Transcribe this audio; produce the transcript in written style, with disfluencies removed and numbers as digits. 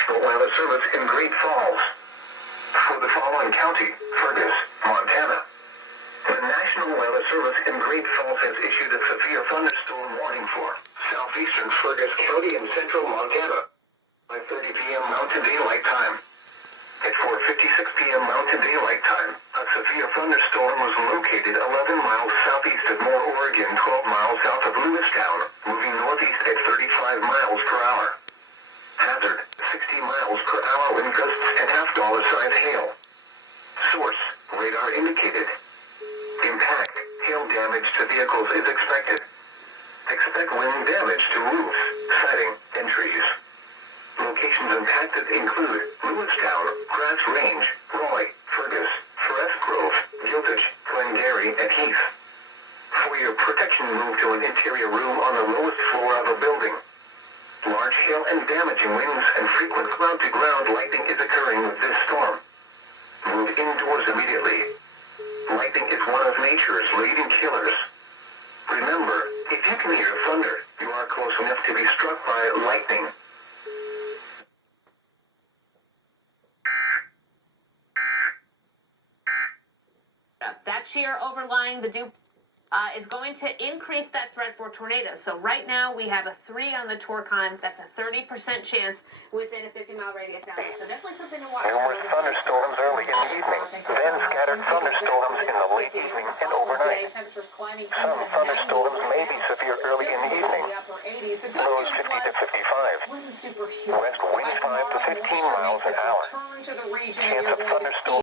National Weather Service in Great Falls. For the following county, Fergus, Montana. The National Weather Service in Great Falls has issued a severe thunderstorm warning for southeastern Fergus County and central Montana by 30 p.m. Mountain Daylight Time. At 4:56 p.m. Mountain Daylight Time, a severe thunderstorm was located 11 miles southeast of Moore, Oregon, 12 miles south of Lewistown, moving northeast at 35 miles per hour. Hazard, 60 miles per hour wind gusts and half-dollar size hail. Source, radar indicated. Impact, hail damage to vehicles is expected. Expect wind damage to roofs, siding, and trees. Locations impacted include Lewistown, Grass Range, Roy, Fergus, Forest Grove, Giltich, Glengarry, and Heath. For your protection, move to an interior room on the lowest floor of a building. Large hail and damaging winds and frequent cloud-to-ground lightning is occurring with this storm. Move indoors immediately. Lightning is one of nature's leading killers. Remember, if you can hear thunder, you are close enough to be struck by lightning. That shear overlying the dew is going to increase that threat for tornadoes. So right now we have a 3 on the Torcon. That's a 30% chance within a 50-mile radius out there. So definitely something to watch. Numerous thunderstorms early in the evening, then scattered thunderstorms in the late evening and overnight. Some thunderstorms may be severe early in the evening. Lows 50 to 55. West winds 5 to 15 miles an hour. Chance of thunderstorms